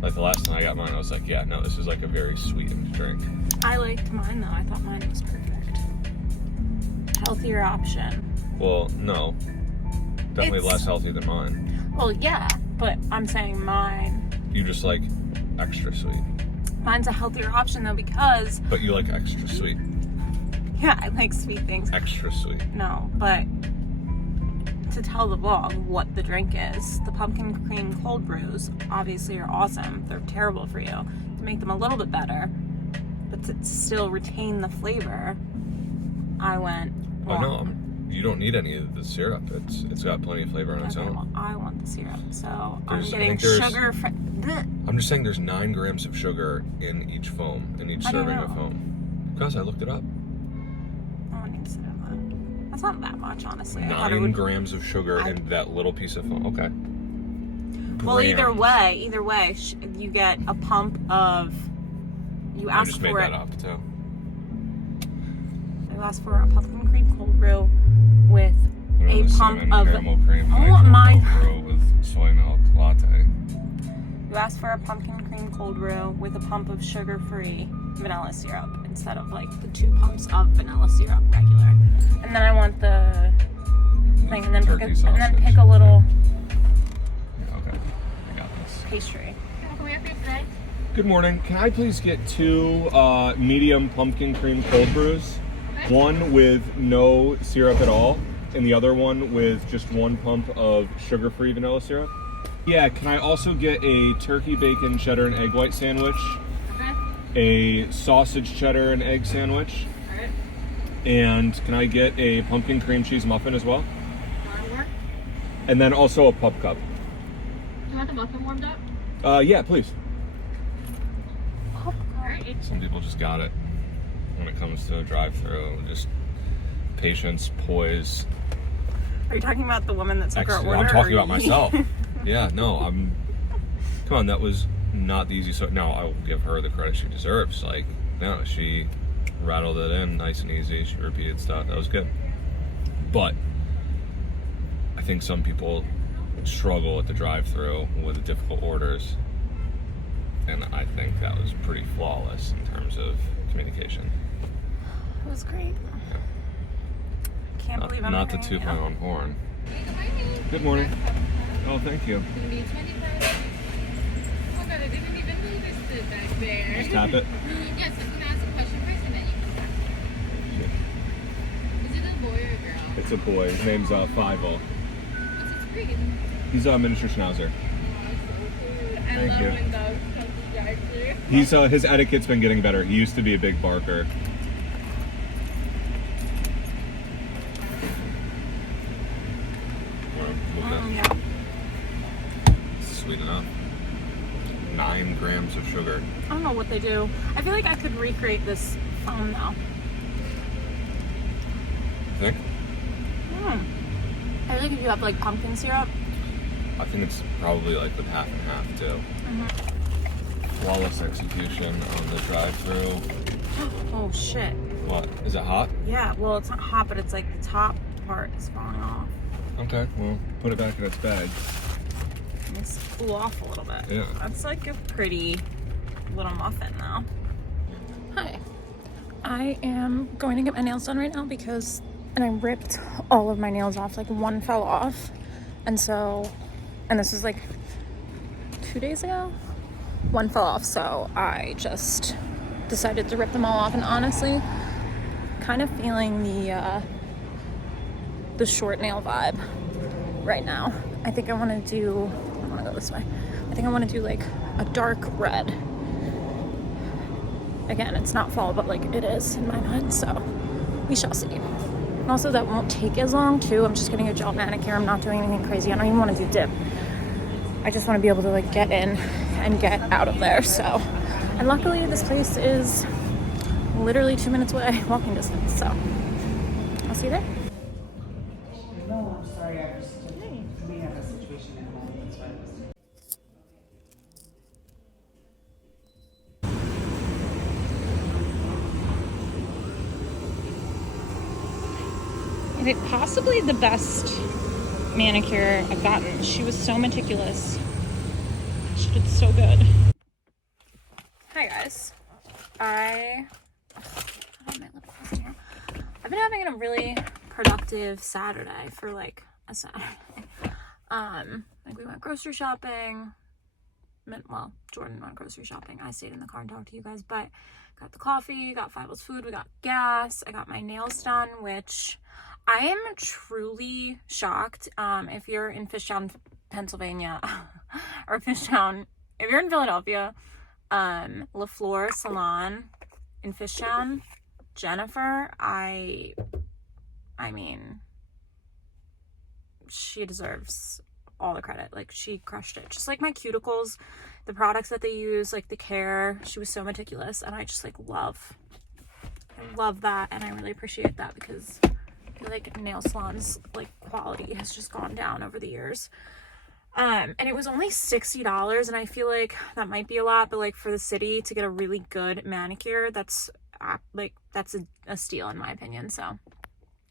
Like the last time I got mine, I was like, yeah, no, this is like a very sweetened drink. I liked mine though. I thought mine was perfect. Healthier option. Well, no. Definitely less healthy than mine. Well, yeah, but I'm saying mine. You just like extra sweet. Mine's a healthier option though because... But you like extra sweet. Yeah, I like sweet things. Extra sweet. No, but to tell the vlog what the drink is, the pumpkin cream cold brews obviously are awesome. They're terrible for you. To make them a little bit better, but to still retain the flavor, I went... Oh no, you don't need any of the syrup. It's got plenty of flavor on its own. Well, I want the syrup, so I'm I getting think there's- sugar. I'm just saying there's 9 grams of sugar in each foam, in each How do you serving of know? foam. Because I looked it up. Oh, I need to sit on that. That's not that much, honestly. 9 grams of sugar in that little piece of foam. Okay. Well, either Grams. way, you get a pump of. You I ask just for made it. that up too. You ask for a pumpkin cream cold brew with a pump cinnamon, of. caramel cream, I high want cream mine. cold brew with soy milk latte. You ask for a pumpkin cream cold brew with a pump of sugar-free vanilla syrup instead of like the 2 pumps of vanilla syrup regular. And then I want the thing, and then pick a little Yeah, okay, I got this. pastry. Good morning. Can I please get 2 medium pumpkin cream cold brews? Okay. One with no syrup at all, and the other one with just 1 pump of sugar-free vanilla syrup. Yeah, can I also get a turkey bacon cheddar and egg white sandwich, Okay. a sausage cheddar and egg sandwich, Alright. and can I get a pumpkin cream cheese muffin as well? That'll work. And then also a pup cup. Do you want the muffin warmed up? Yeah, please. Alright. Some people just got it when it comes to a drive-through. Just patience, poise. Are you talking about the woman that took our order? I'm talking or about myself. Yeah, no, come on, that was not the easy. So now I will give her the credit she deserves. Like, no, she rattled it in nice and easy. She repeated stuff. That was good. But I think some people struggle at the drive-through with difficult orders. And I think that was pretty flawless in terms of communication. It was great. Can't believe I'm Not to hearing toot you. my own horn. Hey, good morning. Good morning. Oh, thank you. It's gonna be 25. Oh my god, I didn't even notice it back there. Just tap it. Yes, I'm gonna ask a question first and then you can tap. Is it a boy or a girl? It's a boy. His name's Fievel. What's its breed? He's a miniature schnauzer. Oh, so cute. I Thank love you. when dogs come to drive-thru. His etiquette's been getting better. He used to be a big barker. Yeah. Sweet enough. 9 grams of sugar. I don't know what they do. I feel like I could recreate this foam now. Think? I feel like if you have like pumpkin syrup. I think it's probably like with half and half too. Flawless execution on the drive-through. Oh shit. What? Is it hot? Yeah, well it's not hot, but it's like the top part is falling off. Okay, well, put it back in its bag. It's cool off a little bit. Yeah. That's like a pretty little muffin though. Hi. I am going to get my nails done right now because I ripped all of my nails off. Like one fell off. And this was like 2 days ago. One fell off, so I just decided to rip them all off, and honestly kind of feeling the short nail vibe right now. I think I want to go this way. I think I want to do like a dark red. Again, it's not fall, but like it is in my mind, so we shall see. And also that won't take as long too. I'm just getting a gel manicure. I'm not doing anything crazy. I don't even want to do dip. I just want to be able to like get in and get out of there. So, and luckily this place is literally 2 minutes away, walking distance. So I'll see you there. No, I'm sorry. I just we have a situation at home. That's why I was. Is it possibly the best manicure I've gotten? She was so meticulous. She did so good. Hi guys. I've been having a really productive Saturday for like a Saturday. Like we went grocery shopping. Well, Jordan went grocery shopping. I stayed in the car and talked to you guys, but got the coffee, got Fivel's food, we got gas. I got my nails done, which I am truly shocked. If you're in Fishtown, Pennsylvania, or Fishtown, if you're in Philadelphia, LaFleur Salon in Fishtown, Jennifer, I mean, she deserves all the credit. Like, she crushed it. Just like my cuticles, the products that they use, like the care, she was so meticulous, and I just like I love that, and I really appreciate that because I feel like nail salons like quality has just gone down over the years. And it was only $60, and I feel like that might be a lot, but like for the city to get a really good manicure, that's a steal in my opinion. So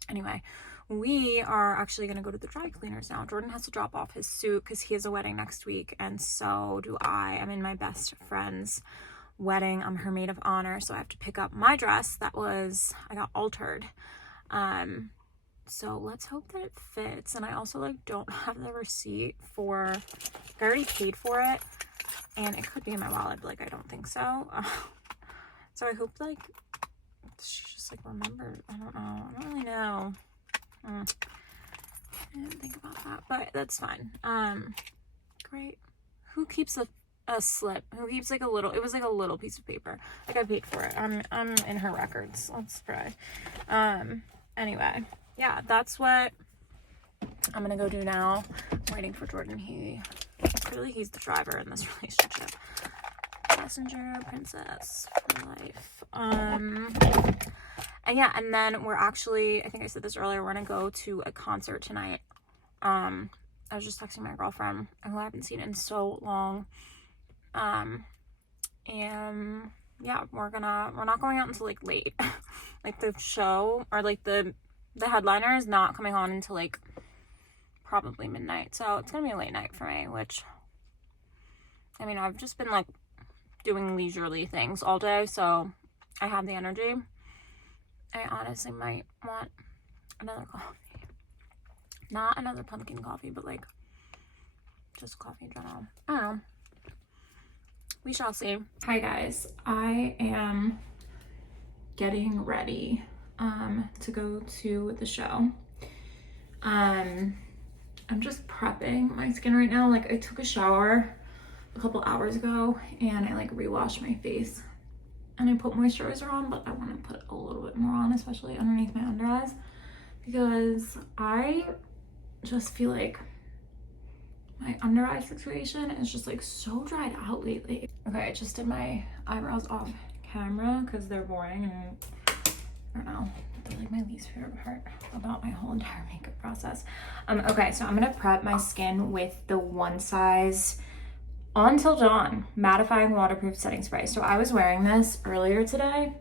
anyway, we are actually going to go to the dry cleaners now. Jordan has to drop off his suit because he has a wedding next week, and so do I. I'm in my best friend's wedding. I'm her maid of honor, so I have to pick up my dress I got altered. So let's hope that it fits. And I also like don't have the receipt I already paid for it, and it could be in my wallet, but like I don't think so. So I hope like she just like remembered. I don't know. I don't really know. I didn't think about that, but that's fine. Great. Who keeps a slip? Who keeps like it was like a little piece of paper. Like I paid for it. I'm in her records. Let's pray. Anyway, yeah, that's what I'm gonna go do now. I'm waiting for Jordan. He's the driver in this relationship. Passenger princess for life. And yeah, and then we're actually, I think I said this earlier, we're gonna go to a concert tonight. I was just texting my girlfriend who I haven't seen in so long. And yeah, we're not going out until like late. Like the show, or like the headliner is not coming on until like probably midnight. So it's gonna be a late night for me, which, I mean, I've just been like doing leisurely things all day, so I have the energy. I honestly might want another coffee. Not another pumpkin coffee, but like just coffee in general. I don't know. We shall see. Hi guys, I am getting ready to go to the show. I'm just prepping my skin right now. Like I took a shower a couple hours ago and I like re-washed my face. And I put moisturizer on, but I want to put a little bit more on, especially underneath my under eyes, because I just feel like my under eye situation is just like so dried out lately. Okay, I just did my eyebrows off camera because they're boring, and I don't know, they're like my least favorite part about my whole entire makeup process. Okay, so I'm gonna prep my skin with the One Size Until Dawn mattifying waterproof setting spray. So I was wearing this earlier today.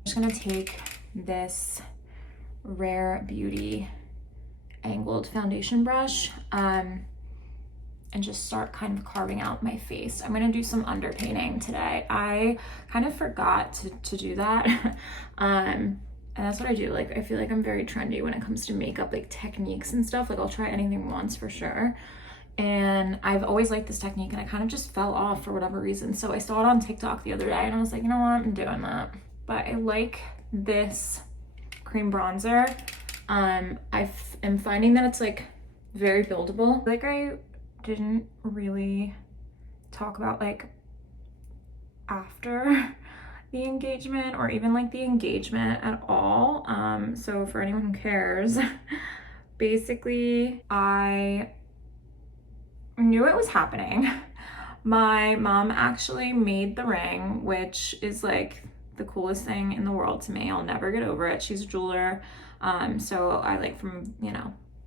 I'm just gonna take this Rare Beauty angled foundation brush and just start kind of carving out my face. I'm gonna do some underpainting today. I kind of forgot to do that. And that's what I do. Like, I feel like I'm very trendy when it comes to makeup, like techniques and stuff. Like I'll try anything once for sure. And I've always liked this technique, and I kind of just fell off for whatever reason. So I saw it on TikTok the other day and I was like, you know what, I'm doing that. But I like this cream bronzer. I am finding that it's like very buildable. Like I didn't really talk about like after the engagement, or even like the engagement at all. So for anyone who cares, basically I knew it was happening. My mom actually made the ring, which is like the coolest thing in the world to me. I'll never get over it. She's a jeweler. So I like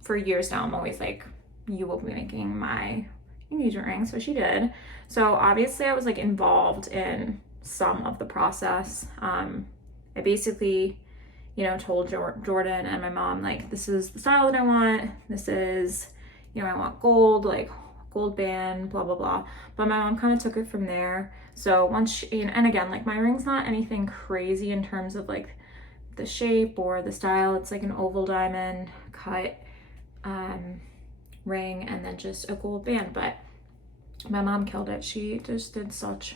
for years now, I'm always like, you will be making my engagement ring. So she did. So obviously I was like involved in some of the process. I basically you know, told Jordan and my mom, like, this is the style that I want. This is, you know, I want gold, like gold band, blah, blah, blah. But my mom kind of took it from there. So once she, and again, like my ring's not anything crazy in terms of like the shape or the style. It's like an oval diamond cut ring and then just a gold band. But my mom killed it. She just did such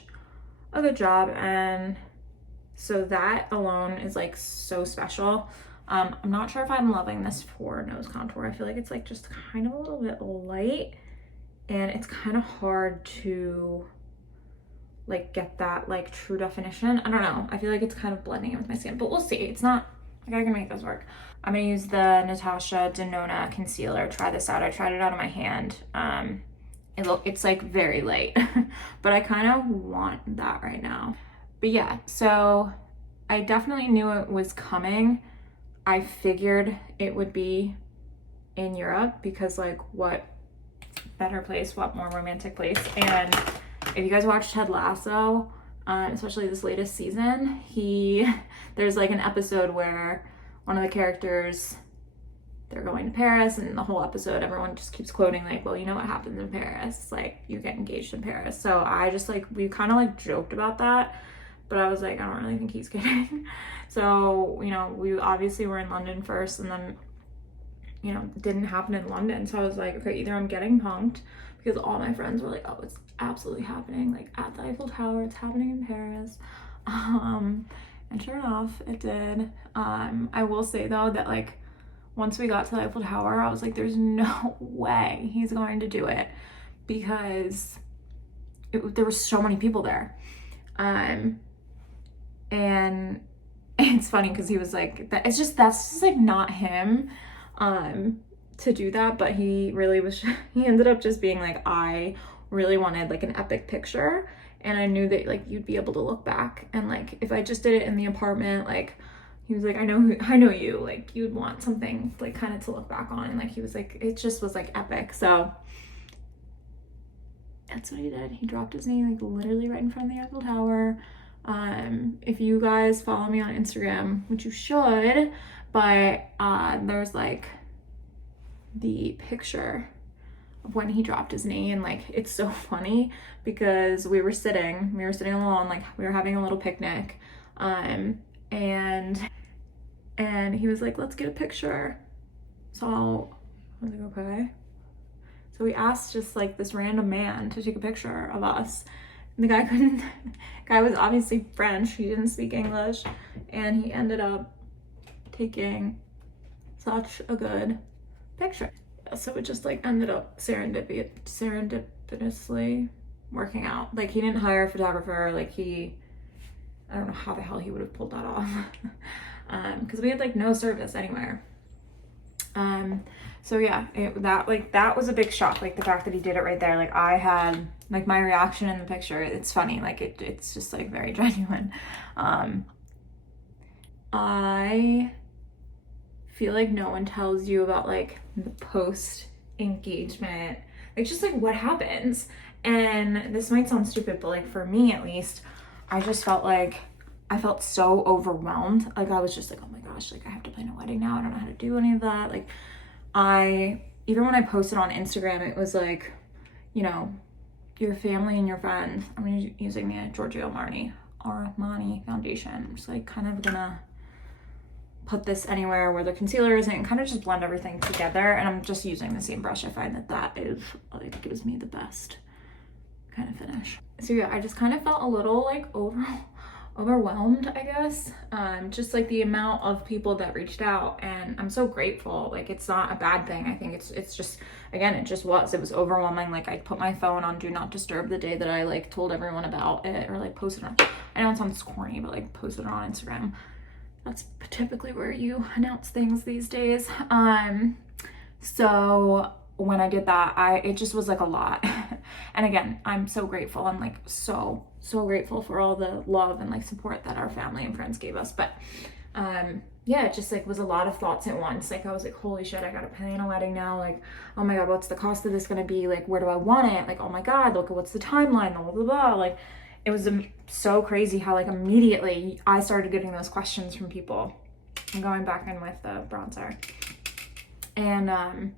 a good job. And so that alone is like so special. I'm not sure if I'm loving this for nose contour. I feel like it's like just kind of a little bit light and it's kind of hard to like get that like true definition. I don't know. I feel like it's kind of blending in with my skin, but we'll see. It's not like I can make this work. I'm gonna use the Natasha Denona concealer. Try this out. I tried it out on my hand. It's like very light, but I kind of want that right now. But yeah, so I definitely knew it was coming. I figured it would be in Europe because like what better place, what more romantic place. And if you guys watched Ted Lasso, especially this latest season, there's like an episode where one of the characters, they're going to Paris, and the whole episode everyone just keeps quoting like, well, you know what happens in Paris, like you get engaged in Paris. So I just like, we kind of like joked about that, but I was like, I don't really think he's kidding. So, you know, we obviously were in London first, and then, you know, it didn't happen in London. So I was like, okay, either I'm getting punked, because all my friends were like, oh, it's absolutely happening, like at the Eiffel Tower, it's happening in Paris. And sure enough, it did. I will say though that like once we got to the Eiffel Tower, I was like, there's no way he's going to do it, because there were so many people there. And it's funny because he was like, that's just like not him to do that. But he really was, he ended up just being like, I really wanted like an epic picture, and I knew that like you'd be able to look back, and like if I just did it in the apartment, like he was like, I know you, like you'd want something like kind of to look back on. And like he was like, it just was like epic. So that's what he did. He dropped his knee like literally right in front of the Eiffel Tower. If you guys follow me on Instagram, which you should, but there's like the picture of when he dropped his knee, and like it's so funny because we were sitting alone, like we were having a little picnic, and he was like, let's get a picture. So I was like, okay. So we asked just like this random man to take a picture of us. And the guy was obviously French, he didn't speak English, and he ended up taking such a good picture. So it just like ended up serendipitously working out. Like he didn't hire a photographer, like I don't know how the hell he would have pulled that off. Because we had like no service anywhere. So yeah, that was a big shock, like the fact that he did it right there. Like I had like my reaction in the picture, it's funny, like it's just like very genuine. I feel like no one tells you about like the post engagement, like just like what happens. And this might sound stupid, but like for me at least, I just felt like I felt so overwhelmed. Like I was just like, oh my gosh, like I have to plan a wedding now, I don't know how to do any of that. Like even when I posted on Instagram, it was like, you know, your family and your friends. I'm using the Giorgio Armani foundation. I'm just like kind of gonna put this anywhere where the concealer isn't and kind of just blend everything together. And I'm just using the same brush. I find that is like gives me the best kind of finish. So yeah, I just kind of felt a little like overwhelmed, I guess. Just like the amount of people that reached out, and I'm so grateful. Like it's not a bad thing. I think it's just, again, it was overwhelming. Like I put my phone on do not disturb the day that I like told everyone about it, or like posted on, I know it sounds corny, but like posted it on Instagram. That's typically where you announce things these days. So when I did that, it just was like a lot. And again, I'm so grateful. I'm like so grateful for all the love and like support that our family and friends gave us. But yeah, it just like was a lot of thoughts at once. Like I was like, holy shit, I gotta plan a wedding now. Like, oh my God, what's the cost of this gonna be? Like, where do I want it? Like, oh my God, look at what's the timeline, blah, blah, blah. Like, it was so crazy how like immediately I started getting those questions from people. I'm going back in with the bronzer. And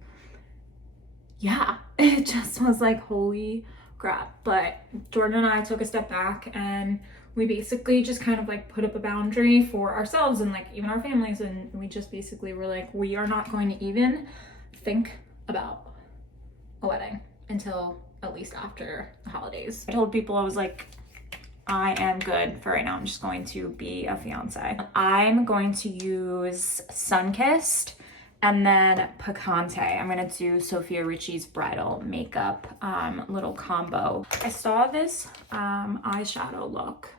yeah, it just was like, holy crap. But Jordan and I took a step back and we basically just kind of like put up a boundary for ourselves and like even our families, and we just basically were like, we are not going to even think about a wedding until at least after the holidays. I told people, I was like, I am good for right now. I'm just going to be a fiance. I'm going to use Sunkissed and then Picante. I'm gonna do Sophia Richie's bridal makeup little combo. I saw this eyeshadow look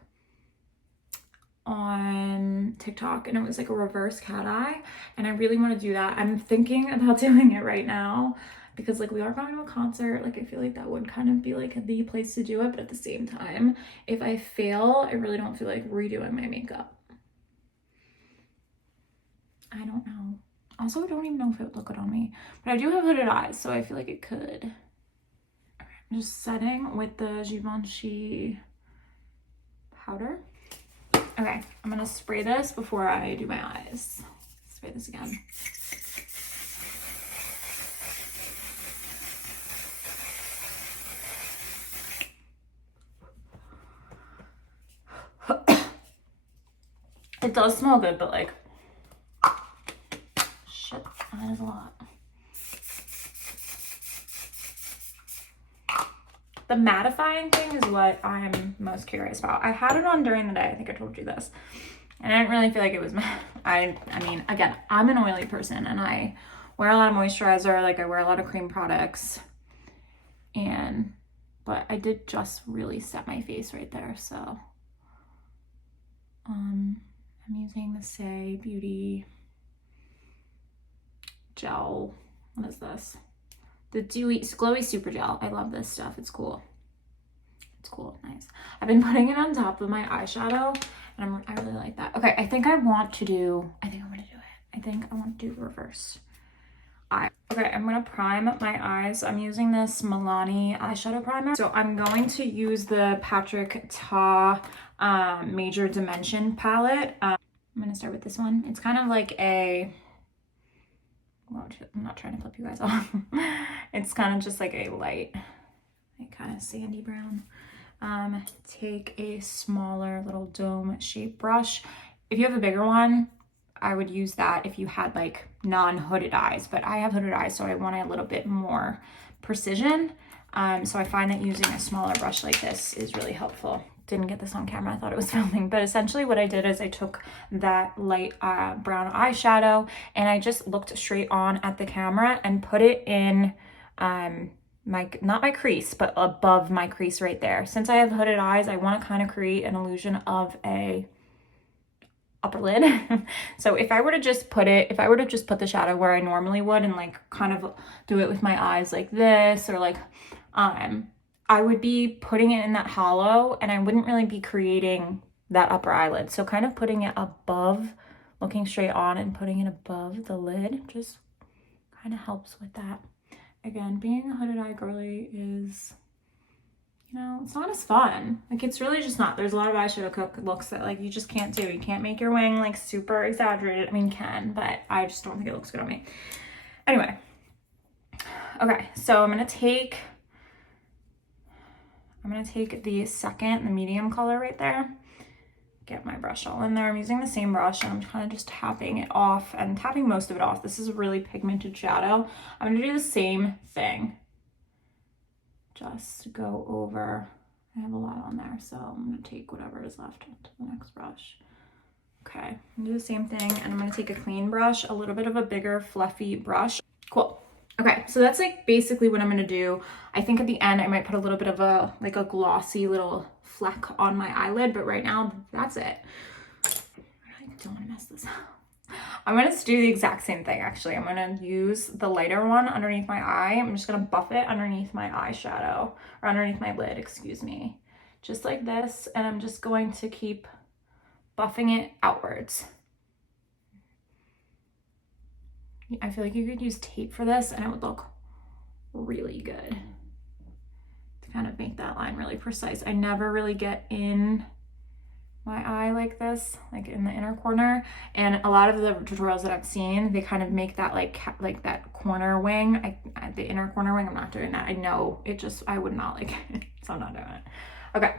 on TikTok and it was like a reverse cat eye, and I really want to do that. I'm thinking about doing it right now because like we are going to a concert. Like I feel like that would kind of be like the place to do it, but at the same time, if I fail, I really don't feel like redoing my makeup. I don't know. Also, I don't even know if it would look good on me, but I do have hooded eyes, so I feel like it could. Okay, I'm just setting with the Givenchy powder. Okay, I'm gonna spray this before I do my eyes. Spray this again. It does smell good, but like, shit, that is a lot. The mattifying thing is what I'm most curious about. I had it on during the day. I think I told you this. And I didn't really feel like it was matte. I mean, again, I'm an oily person and I wear a lot of moisturizer. Like I wear a lot of cream products. But I did just really set my face right there. So, I'm using the Say Beauty gel. What is this? The Glowy Super Gel. I love this stuff. It's cool. It's cool. Nice. I've been putting it on top of my eyeshadow and I really like that. Okay, I think I'm gonna do it. I think I want to do reverse eye. Okay, I'm gonna prime my eyes. I'm using this Milani eyeshadow primer. So I'm going to use the Patrick Ta Major Dimension palette. I'm gonna start with this one. It's kind of like a, well, I'm not trying to flip you guys off. It's kind of just like a light, like kind of sandy brown. Take a smaller little dome shaped brush. If you have a bigger one, I would use that if you had like non-hooded eyes, but I have hooded eyes, so I want a little bit more precision. So I find that using a smaller brush like this is really helpful. Didn't get this on camera, I thought it was filming, but essentially what I did is I took that light brown eyeshadow and I just looked straight on at the camera and put it in not my crease, but above my crease right there. Since I have hooded eyes, I want to kind of create an illusion of a upper lid. So if I were to just put the shadow where I normally would and like kind of do it with my eyes like this, or like I would be putting it in that hollow and I wouldn't really be creating that upper eyelid. So kind of putting it above, looking straight on and putting it above the lid just kind of helps with that. Again, being a hooded eye girly is, you know, it's not as fun. Like it's really just not. There's a lot of eyeshadow looks that like you just can't do. You can't make your wing like super exaggerated. I mean, you can, but I just don't think it looks good on me. Anyway, okay, so I'm gonna take the medium color right there. Get my brush all in there. I'm using the same brush and I'm kind of just tapping it off and tapping most of it off. This is a really pigmented shadow. I'm gonna do the same thing. Just go over, I have a lot on there, so I'm gonna take whatever is left to the next brush. Okay, I'm gonna do the same thing and I'm gonna take a clean brush, a little bit of a bigger fluffy brush. Cool. Okay, so that's like basically what I'm gonna do. I think at the end I might put a little bit of a glossy little fleck on my eyelid, but right now that's it. I don't want to mess this up. I'm gonna do the exact same thing actually. I'm gonna use the lighter one underneath my eye. I'm just gonna buff it underneath my eyeshadow, or underneath my lid, excuse me. Just like this, and I'm just going to keep buffing it outwards. I feel like you could use tape for this and it would look really good to kind of make that line really precise. I never really get in my eye like this, like in the inner corner. And a lot of the tutorials that I've seen, they kind of make that like that corner wing, the inner corner wing. I'm not doing that. I know it just, I would not like it, so I'm not doing it. Okay,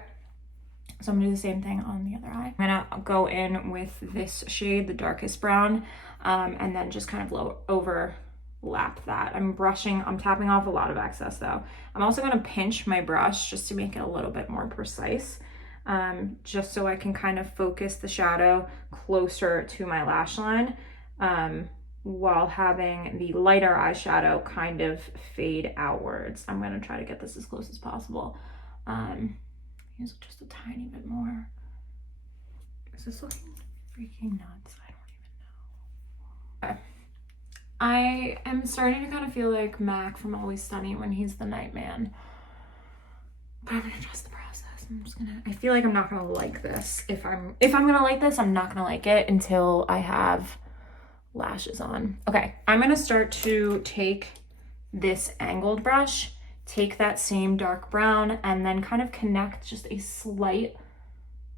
so I'm gonna do the same thing on the other eye. I'm gonna go in with this shade, the darkest brown, and then just kind of overlap that. I'm tapping off a lot of excess though. I'm also gonna pinch my brush just to make it a little bit more precise. Just so I can kind of focus the shadow closer to my lash line, while having the lighter eyeshadow kind of fade outwards. I'm gonna try to get this as close as possible. Use just a tiny bit more. Is this looking freaking nuts? I don't even know. Okay. I am starting to kind of feel like Mac from Always Sunny when he's the night man. But I'm gonna trust the process. I feel like I'm not gonna like this. If I'm gonna like this, I'm not gonna like it until I have lashes on. Okay, I'm gonna start to take this angled brush, take that same dark brown, and then kind of connect just a slight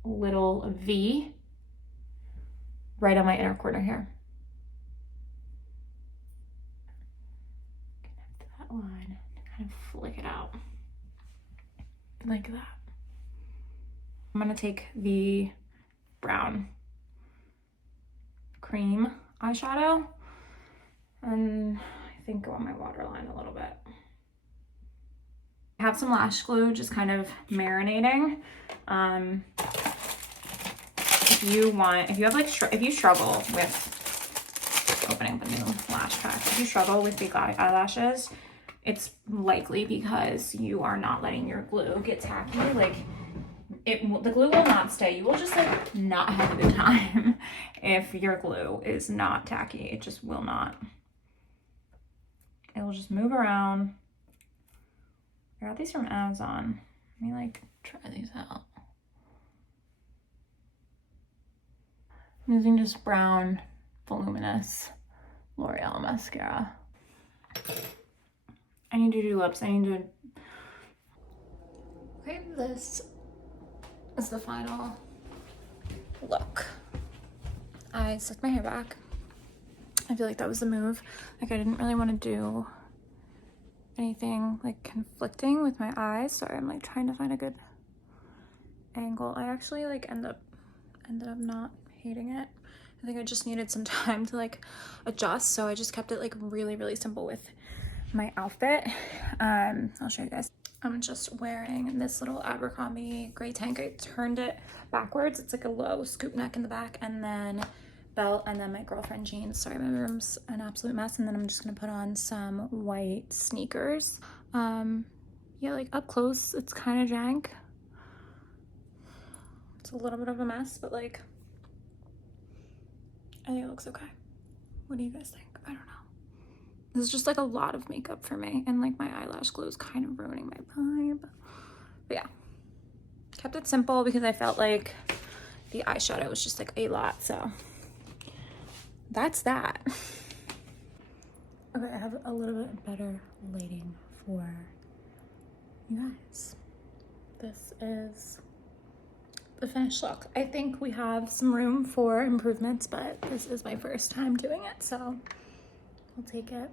little V right on my inner corner here. Connect that line, kind of flick it out like that. I'm gonna take the brown cream eyeshadow and I think go on my waterline a little bit. I have some lash glue just kind of marinating. If you struggle with opening the new lash pack, if you struggle with big eyelashes, it's likely because you are not letting your glue get tacky. Like, the glue will not stay. You will just like not have a good time if your glue is not tacky. It just will not. It will just move around. I got these from Amazon. Let me like try these out. I'm using just brown, voluminous L'Oreal mascara. I need to do lips. Okay, this is the final look. I slicked my hair back. I feel like that was the move. Like, I didn't really want to do anything like conflicting with my eyes. Sorry, I'm like trying to find a good angle. I actually like ended up not hating it. I think I just needed some time to like adjust, so I just kept it like really simple with my outfit. I'll show you guys. I'm just wearing this little Abercrombie gray tank. I turned it backwards. It's like a low scoop neck in the back, and then belt, and then my girlfriend jeans. Sorry, my room's an absolute mess. And then I'm just gonna put on some white sneakers. Yeah, like up close, it's kind of jank. It's a little bit of a mess, but like, I think it looks okay. What do you guys think? I don't know. This is just like a lot of makeup for me, and like my eyelash glue is kind of ruining my vibe. But yeah, kept it simple because I felt like the eyeshadow was just like a lot, so that's that. Okay, I have a little bit better lighting for you guys. This is the finished look. I think we have some room for improvements, but this is my first time doing it, so I'll take it.